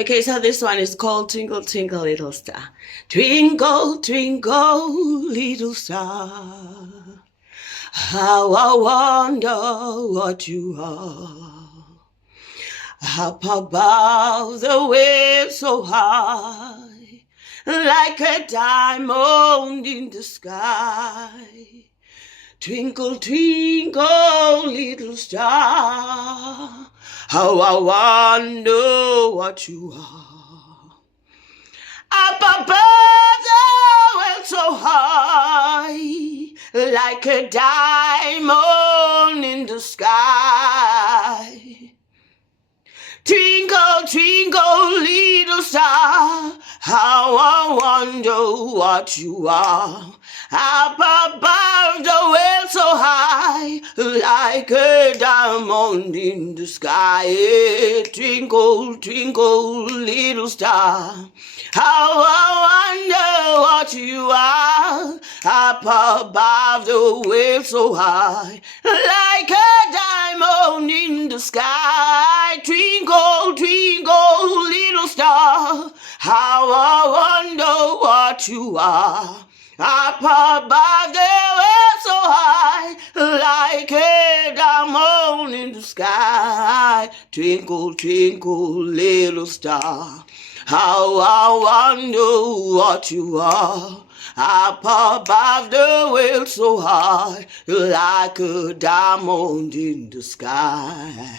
Okay, so this one is called Twinkle Twinkle Little Star. Twinkle, twinkle, little star, how I wonder what you are. Up above the waves so high, like a diamond in the sky. Twinkle, twinkle, little star, how I wonder what you are. Up above the world so high, like a diamond in the sky. Twinkle, twinkle, little star, how I wonder what you are. Up above the world so high, like a diamond in the sky. Twinkle, twinkle, little star, how I wonder what you are. Up above the world so high, like a diamond in the sky. Twinkle, twinkle, little star, how I wonder what you are. Up above the world so high, like a diamond in the sky. Twinkle, twinkle, little star, how I wonder what you are. Up above the world so high, like a diamond in the sky.